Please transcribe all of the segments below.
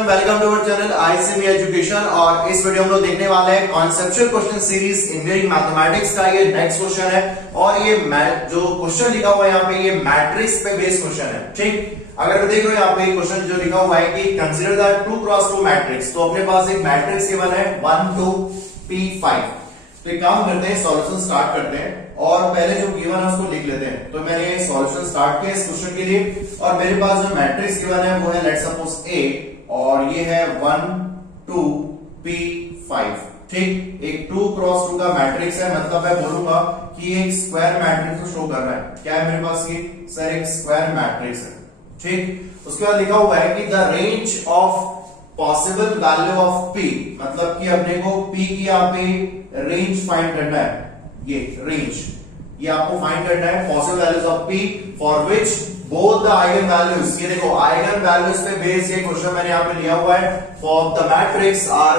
Everyone, welcome to our channel ICME education. और इस video में हम लोग देखने वाले हैं conceptual question series engineering mathematics का ये नेक्स्ट क्वेश्चन है। और ये जो क्वेश्चन लिखा हुआ है यहाँ पे ये मैट्रिक्स पे बेस्ड क्वेश्चन है। ठीक, अगर मैं देख रहे हो यहाँ पे क्वेश्चन जो लिखा हुआ है कि कंसीडर द 2x2 मैट्रिक्स, तो अपने पास एक मैट्रिक्स गिवन है 1 2 P5। तो एक काम करते हैं, सॉल्यूशन स्टार्ट करते हैं और पहले जो गिवन है उसको लिख लेते हैं। तो मैंने सॉल्यूशन स्टार्ट किया इस क्वेश्चन के लिए और मेरे पास जो मैट्रिक्स गिवन है वो है लेट्स सपोज A और ये है 1 2 P5। ठीक, एक 2x2 का मैट्रिक्स है, मतलब मैं बोलूंगा कि एक स्क्वायर मैट्रिक्स को शो कर रहा है। क्या है मेरे पास ये सर एक स्क्वायर मैट्रिक्स है। ठीक, उसके बाद लिखा हुआ है कि the range of possible value of P, मतलब कि अपने को P की यहाँ पे रेंज फाइंड करना है। ये रेंज ये आपको फाइंड करना है possible values of P for which both the eigen values, ये देखो आइगन वैल्यूज पे बेस्ड ये क्वेश्चन मैंने यहाँ पे लिया हुआ है। For the matrix are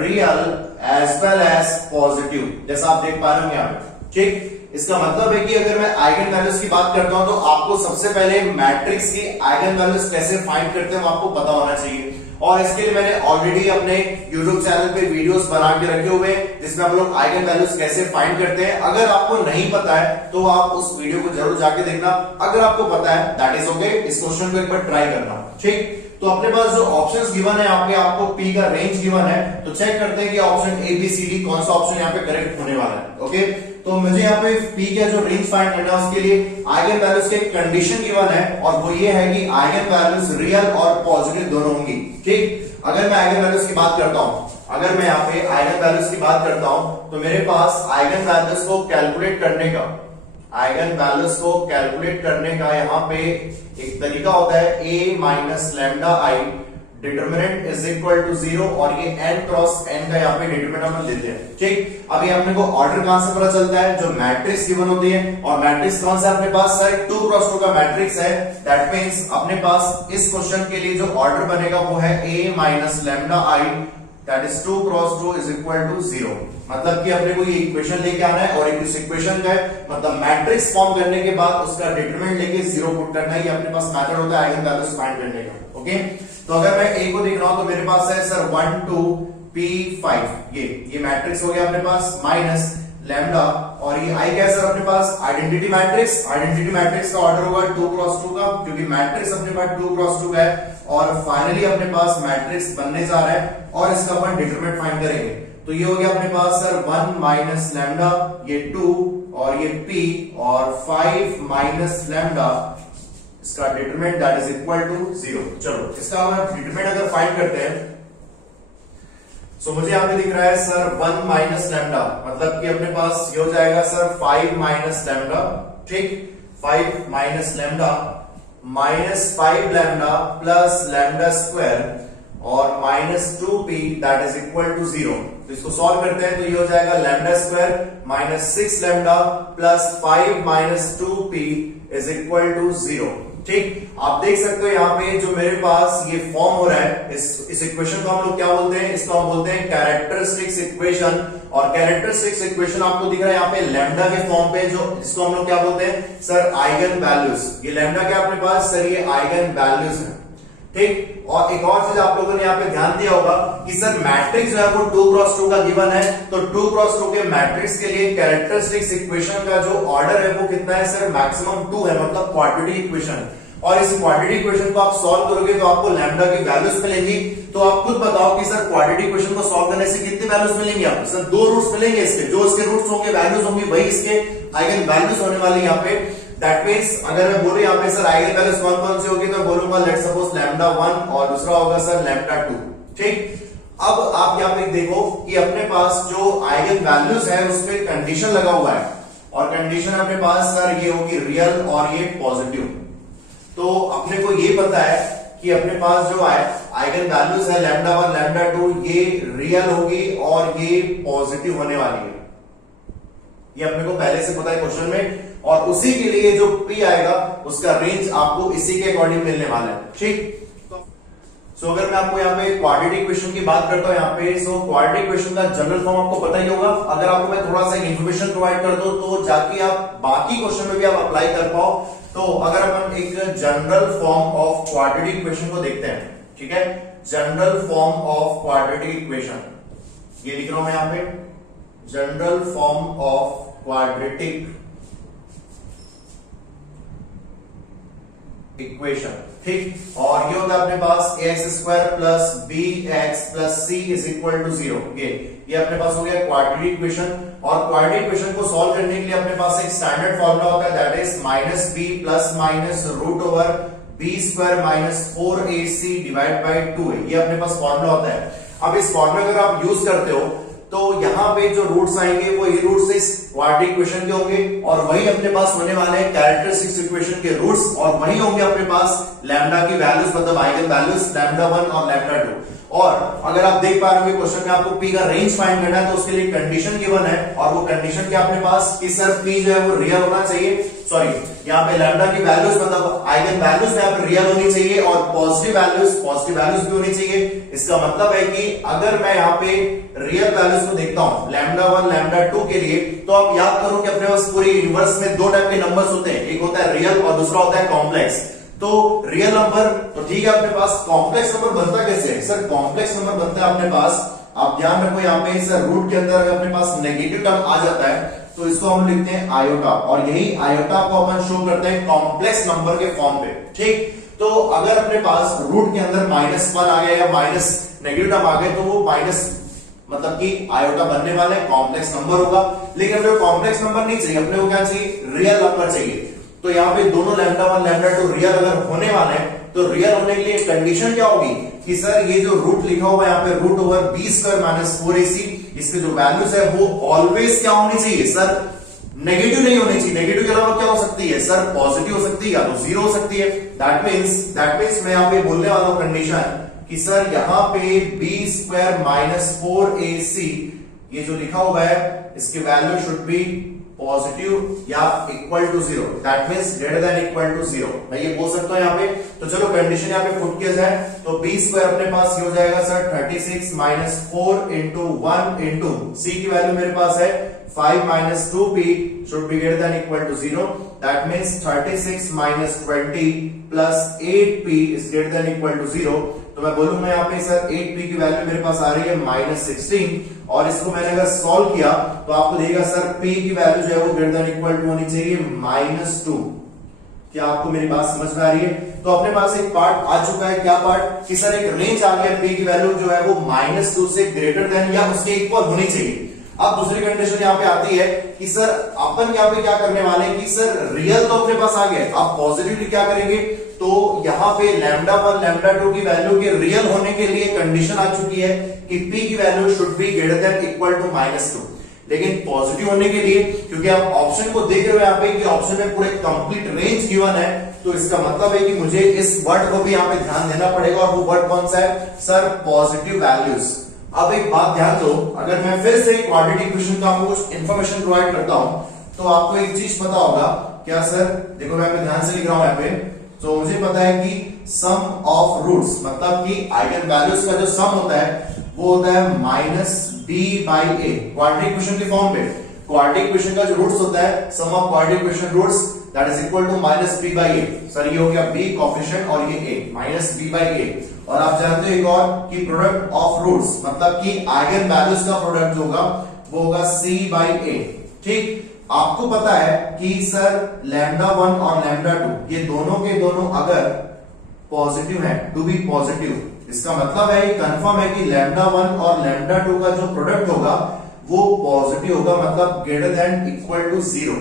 real as well as positive, जैसा आप देख पा रहे हो यहाँ पे। ठीक, इसका मतलब है कि अगर मैं आइगन वैल्यूज की बात करता हूं तो आपको सबसे पहले मैट्रिक्स की आइगन वैल्यूज कैसे फाइंड करते हैं वो आपको पता होना चाहिए। और इसके लिए मैंने ऑलरेडी अपने YouTube चैनल पे वीडियोस बना के रखे हुए हैं जिसमें हम लोग आइगन वैल्यूज कैसे फाइंड करते हैं। अगर आपको नहीं पता है तो आप उस वीडियो को जरूर जाके देखना। अगर आपको पता है दैट इज ओके, इस क्वेश्चन को एक बार ट्राई करना। ठीक, तो अपने पास जो ऑप्शंस गिवन है यहाँ पे आपको P का रेंज गिवन है, तो चेक करते हैं कि option A B C D कौन सा ऑप्शन यहाँ पे करेक्ट होने वाला है। ओके, तो मुझे यहाँ पे P का जो रेंज फाइंड करना है उसके लिए आइगन वैल्यूज के कंडीशन गिवन है और वो ये है कि आइगन वैल्यूज रियल और पॉजिटिव दोनों होंगी। ठीक, अगर मैं आइगन वैल्यूज की बात करता हूं, अगर मैं यहाँ पे आइगन वैल्यूज की बात करता हूं तो मेरे पास आइगन वैल्यूज को कैलकुलेट करने का यहाँ पे एक तरीका होता है a minus lambda I, determinant is equal to 0 और ये n क्रॉस n का यहाँ पे डिटर्मिनेंट हम लेते हैं। ठीक, अभी अपने को ऑर्डर कहां से पता चलता है, जो मैट्रिक्स गिवन होती है और मैट्रिक्स कौन सा अपने पास सर 2x2 का मैट्रिक्स है। दैट मींस अपने पास इस क्वेश्चन के लिए जो ऑर्डर बनेगा वो है a minus lambda I, that is 2x2 is equal to 0। मतलब कि अपने को ये इक्वेशन लेके आना है और इस इक्वेशन का मतलब मैट्रिक्स फॉर्म करने के बाद उसका डिटरमिनेंट लेके 0 पुट करना है। ये अपने पास मेथड होता है आइगन वैल्यूज फाइंड करने का। ओके, तो अगर मैं A को देख रहा हूं तो मेरे पास है सर 1 2 P5, ये मैट्रिक्स हो गया अपने पास माइनस लैम्डा और ये आई क्या है सर अपने पास आइडेंटिटी मैट्रिक्स का ऑर्डर होगा 2x2 का, क्योंकि मैट्रिक्स अपने पास 2x2 का है। और फाइनली अपने पास मैट्रिक्स बनने जा रहा है और इसका अपन डिटरमिनेंट फाइंड करेंगे। तो ये हो गया अपने पास सर 1 माइनस लैम्डा, ये 2 और ये P और 5 माइनस लैम्डा, इसका determinant that is equal to 0। चलो इसका हम डिटरमिनेंट अगर फाइंड करते हैं तो मुझे यहां पे दिख रहा है सर 1 माइनस लैम्डा, मतलब कि अपने पास ये हो जाएगा सर 5 माइनस लैम्डा। ठीक, 5 minus lambda minus 5 lambda plus lambda square और minus 2p that is equal to 0। तो इसको सॉल्व करते हैं तो ये हो जाएगा lambda square minus 6 lambda plus 5 minus 2p is equal to 0। ठीक, आप देख सकते हो यहाँ पे जो मेरे पास ये फॉर्म हो रहा है, इस इक्वेशन को हम लोग क्या बोलते हैं, इसको हम बोलते हैं कैरेक्टरिस्टिक्स इक्वेशन। और कैरेक्टरिस्टिक्स इक्वेशन आपको दिख रहा है यहाँ पे लैम्डा के फॉर्म पे, जो इसको हम लोग क्या बोलते हैं सर आइगन वैल्यूज। ये लैम्डा क्या अपने पास सर ये आइगन वैल्यूज है। ठीक, और एक और चीज आप लोगों ने यहाँ पे ध्यान दिया होगा कि सर मैट्रिक्स जो है वो 2x2 का गिवन है, तो 2x2 के मैट्रिक्स के लिए कैरेक्टरिस्टिक्स इक्वेशन का जो ऑर्डर है वो कितना है सर मैक्सिमम 2 है, मतलब क्वाड्रेटिक इक्वेशन। और इस क्वाड्रेटिक इक्वेशन को आप सॉल्व करोगे तो आपको लैम्डा की वैल्यूज मिलेंगी। तो आप खुद बताओ कि सर क्वाड्रेटिक इक्वेशन को सॉल्व करने से कितनी वैल्यूज मिलेंगी आपको सर 2 रूट्स मिलेंगे इसके, जो इसके रूट्स होंगे वैल्यूज होंगी वही इसके आइगन वैल्यूज होने वाली यहाँ पे। दैट मींस अगर मैं बोलूं यहाँ पे सर आइगन वैल्यूज कौन कौन सी होगी तो बोलूंगा लेट्स सपोज लैम्डा 1 और दूसरा होगा सर लैम्डा 2। ठीक, अब आप यहाँ पे देखो कि अपने पास जो आइगन वैल्यूज है उस पर कंडीशन लगा हुआ है और कंडीशन अपने पास सर ये होगी रियल और ये पॉजिटिव। तो अपने को ये पता है कि अपने पास जो आइगन वैल्यूज है लैम्डा 1 लैम्डा 2 ये रियल होगी और ये पॉजिटिव होने वाली है। ये अपने को पहले से पता है क्वेश्चन में, और उसी के लिए जो P आएगा उसका रेंज आपको इसी के अकॉर्डिंग मिलने वाला है। ठीक, सो अगर मैं आपको यहाँ पे क्वाड्रेटिक इक्वेशन की बात करता हूँ यहाँ पे, सो क्वाड्रेटिक इक्वेशन का जनरल फॉर्म आपको पता ही होगा। अगर आपको मैं थोड़ा सा इन्फॉर्मेशन प्रोवाइड कर दूं तो जाके आप बाकी क्वेश्चन में भी आप अप्लाई कर पाओ। तो अगर अपन एक general form of quadratic equation को देखते हैं, ठीक है, general form of quadratic equation, ये लिख रहा हूं मैं यहां पे general form of quadratic equation, ठीक। और ये होता है अपने पास ax² plus bx plus c is equal to 0। ये अपने पास हो गया क्वाड्रेटिक इक्वेशन। और क्वाड्रेटिक इक्वेशन को सॉल्व करने के लिए अपने पास एक स्टैंडर्ड फॉर्मूला होता है, that is minus b plus minus root over b square minus 4ac divide by 2 है, ये अपने पास फॉर्मूला होता है। अब इस फॉर्मूला अगर आप यूज करते हो तो यहाँ पे जो रूट्स आएंगे वो ये रूट्स इस क्वाड्रेटिक इक्वेशन के होंगे, और वही अपने पास होने वाले हैं कैरेक्टरिस्टिक्स इक्वेशन के रूट्स, और वही होंगे अपने पास लैम्डा की वैल्यूज, मतलब आइगन वैल्यूज लैम्डा 1 और लैम्डा 2। और अगर आप देख पा रहे हो क्वेश्चन में आपको पी का रेंज फाइंड करना है, तो उसके लिए कंडीशन गिवन है, और वो कंडीशन क्या अपने पास कि सर पी जो है वो रियल होना चाहिए, सॉरी यहाँ पे लैम्डा की वैल्यूज मतलब आइगन वैल्यूज यहाँ पे रियल होनी चाहिए, और पॉजिटिव वैल्यूज भी होनी चाहिए। इसका मतलब है कि अगर मैं यहाँ पे रियल वैल्यूज को देखता हूँ लैम्डा 1 लैम्डा 2 के लिए, तो आप याद करो कि अपने पास पूरी यूनिवर्स में दो टाइप के नंबर्स होते हैं, एक होता है रियल और दूसरा होता है कॉम्प्लेक्स। तो रियल नंबर तो ठीक है अपने पास, कॉम्प्लेक्स नंबर बनता कैसे है सर? कॉम्प्लेक्स नंबर बनता है अपने पास, आप ध्यान रखो यहाँ पे सर रूट के अंदर अगर अपने पास नेगेटिव टर्म आ जाता है तो इसको हम लिखते हैं आयोटा, और यही आयोटा को अपन शो करते हैं कॉम्प्लेक्स नंबर के फॉर्म पे, ठीक। तो अगर अपने पास रूट के अंदर -1 आ गया या माइनस नेगेटिव टर्म आ गए तो वो माइनस मतलब कि आयोटा बनने वाला है, कॉम्प्लेक्स नंबर होगा। लेकिन अपने को कॉम्प्लेक्स नंबर नहीं चाहिए, अपने को क्या चाहिए? रियल नंबर चाहिए। तो यहाँ पे दोनों लैम्डा 1 लैम्डा 2 रियल अगर होने वाले हैं तो रियल होने के लिए कंडीशन क्या होगी कि सर ये जो रूट लिखा हुआ है यहाँ पे root over b square minus 4ac, इसके जो वैल्यूज है वो ऑलवेज क्या होनी चाहिए सर? नेगेटिव नहीं होनी चाहिए। नेगेटिव के अलावा क्या हो सकती है सर? पॉजिटिव हो सकती है या तो जीरो हो सकती है। दैट मीन्स मैं यहाँ पे बोलने वाला हूं कंडीशन कि सर यहाँ पे बी स्क्वायर माइनस 4ac ये जो लिखा हुआ है इसकी वैल्यू शुड बी पॉजिटिव या equal to 0, that means greater than equal to 0। मैं ये बोल सकता हूं यहाँ पे। तो चलो कंडीशन यहाँ पे पुट किया जाए, तो बी स्क्वायर अपने पास ये हो जाएगा sir 36 minus 4 into 1 into c की वैल्यू मेरे पास है 5 minus 2p should be greater than equal to 0, that means 36 minus 20 plus 8p is greater than equal to 0। तो मैं बोलूंगा यहाँ पे सर 8p की वैल्यू मेरे पास आ रही है -16, और इसको मैंने अगर सॉल्व किया तो आपको देगा सर p की वैल्यू जो है वो ग्रेटर देन इक्वल टू होनी चाहिए -2। क्या आपको मेरी बात समझ में आ रही है? तो अपने पास एक पार्ट आ चुका है, क्या पार्ट कि सर एक रेंज आ गया, p की वैल्यू जो है वो -2 से ग्रेटर देन या उसके इक्वल होनी चाहिए। अब दूसरी कंडीशन यहाँ पे आती है कि सर अपन यहाँ पे क्या करने वाले हैं कि सर रियल तो अपने पास आ गया, आप पॉजिटिवली क्या करेंगे? तो यहाँ पे लैम्डा 1 लैम्डा 2 की वैल्यू के रियल होने के लिए कंडीशन आ चुकी है कि p की value should be greater than equal to -2। लेकिन पॉजिटिव होने के लिए, क्योंकि आप ऑप्शन को देख रहे हो यहाँ पे कि ऑप्शन में पूरे कंप्लीट रेंज गिवन है, तो इसका मतलब है कि मुझे इस वर्ड को भी यहाँ पे ध्यान देना पड़ेगा, और वो वर्ड कौन सा है सर? Positive values. अब एक बात ध्यान दो, अगर मैं फिर से क्वाड्रेटिक इक्वेशन का आपको कुछ इन्फॉर्मेशन प्रोवाइड करता हूं तो आपको एक चीज पता होगा, क्या सर? देखो मैं ध्यान से लिख रहा हूं यहाँ पे, तो मुझे पता है कि सम ऑफ रूट्स मतलब कि आइगन वैल्यूज का जो सम होता है वो होता है -b/a, क्वाड्रेटिक इक्वेशन के फॉर्म में। क्वाड्रेटिक इक्वेशन का जो रूट्स होता है, sum of quadratic equation roots that is equal to -b/a। Sir ये हो गया b कोएफिशिएंट और ये a -b/a। और आप जानते हो एक और कि प्रोडक्ट ऑफ रूट्स मतलब कि आइगन वैल्यूज का प्रोडक्ट जो होगा वो होगा c/a, ठीक। आपको पता है कि सर लैम्डा 1 और लैम्डा 2 ये दोनों के दोनों अगर पॉजिटिव है, टू बी पॉजिटिव, इसका मतलब है कंफर्म है कि लैम्डा 1 और लैम्डा 2 का जो प्रोडक्ट होगा वो पॉजिटिव होगा, मतलब ग्रेटर देन इक्वल टू 0।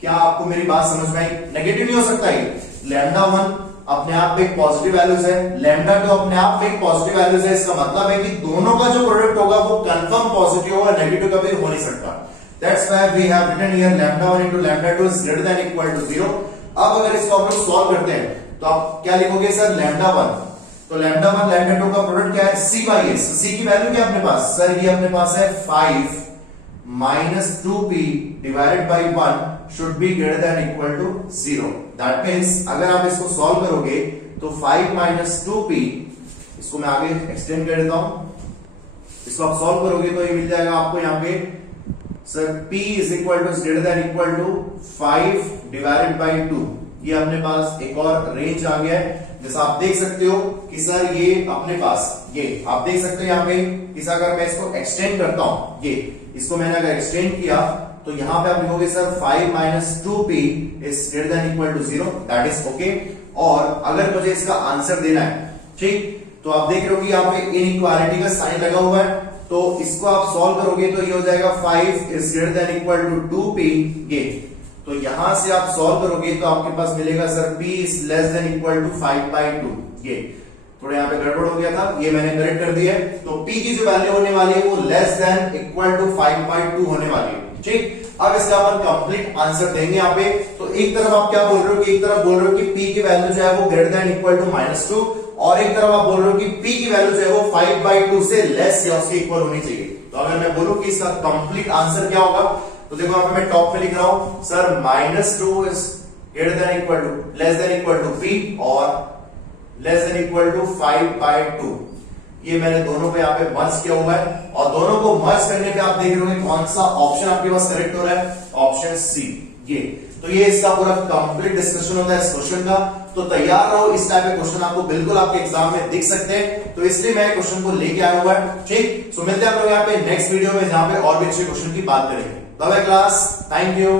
क्या आपको मेरी बात समझ में आई? नेगेटिव नहीं हो सकता है। लैम्डा 1 अपने आप में एक पॉजिटिव वैल्यूज है, लैम्डा 2 अपने आप में एक पॉजिटिव वैल्यूज है, इसका मतलब है कि दोनों का जो प्रोडक्ट होगा वो कंफर्म पॉजिटिव होगा, नेगेटिव कभी हो नहीं सकता। That's why we have written here lambda 1 into lambda 2 is greater than equal to 0। अब अगर इसको हम लोग सॉल्व करते हैं तो आप क्या लिखोगे सर? लैम्डा 1, तो लैम्डा 1 लैम्डा 2 का प्रोडक्ट क्या है? c/a। c की वैल्यू क्या अपने पास? सर ये अपने पास है 5 minus 2p divided by 1 should be greater than equal to 0। That means अगर आप इसको सॉल्व करोगे तो 5 माइनस 2p, इसको मैं आगे एक्सटेंड कर देता हूं, इसको आप सॉल्व करोगे तो ये मिल जाएगा आपको यहाँ पे sir p is equal to greater than equal to 5 divided by 2, ये अपने पास एक और रेंज आ गया है। जैसा आप देख सकते हो कि सर ये अपने पास, ये आप देख सकते हो यहाँ पे कि अगर मैं इसको एक्सटेंड करता हूं, ये इसको मैंने अगर एक्सटेंड किया तो यहां पे आप लिखोगे sir 5 - 2p is greater than equal to 0, that is okay. और अगर मुझे इसका आंसर देना है, ठीक, तो आप देख रहे हो कि यहाँ पे इनइक्वालिटी का साइन लगा हुआ है, तो इसको आप सॉल्व करोगे तो ये हो जाएगा 5 is greater than equal to 2p, ये तो यहां से आप सॉल्व करोगे तो आपके पास मिलेगा sir p is less than equal to 5/2। ये थोड़ा यहाँ पे गड़बड़ हो गया था, ये मैंने करेक्ट कर दिया है। तो p की जो वैल्यू होने वाली है वो लेस देन इक्वल टू 5/2 होने वाली है, ठीक। अब इसका अपन कंप्लीट आंसर देंगे यहाँ पे। तो एक तरफ आप क्या बोल रहे हो कि एक तरफ बोल रहे हो कि p की वैल्यू जो है वो ग्रेटर देन इक्वल टू -2, और एक तरफ आप बोल रहे हो कि p की वैल्यू जो है वो 5/2 से लेस या उसके इक्वल होनी चाहिए। तो अगर मैं बोलूं कि इसका कंप्लीट आंसर क्या होगा, तो देखो यहाँ पे मैं टॉप में लिख रहा हूं sir -2 is greater than equal to less than equal to p और लेस देन इक्वल टू 5/2। ये मैंने दोनों को यहाँ पे मर्ज किया हुआ है, और दोनों को मर्ज करने पे आप देख रहे हो कौन सा ऑप्शन आपके पास करेक्ट हो रहा है, ऑप्शन सी। ये तो ये इसका पूरा कंप्लीट डिस्कशन होता है इस क्वेश्चन का। तो तैयार रहो, इस टाइप के क्वेश्चन आपको बिल्कुल आपके एग्जाम में दिख सकते हैं, तो इसलिए मैं क्वेश्चन को लेके आया हुआ है, ठीक। सो मिलते हैं हम लोग यहाँ पे नेक्स्ट वीडियो में, जहां पे और भी अच्छे क्वेश्चन की बात करेंगे। Bye bye class, thank you.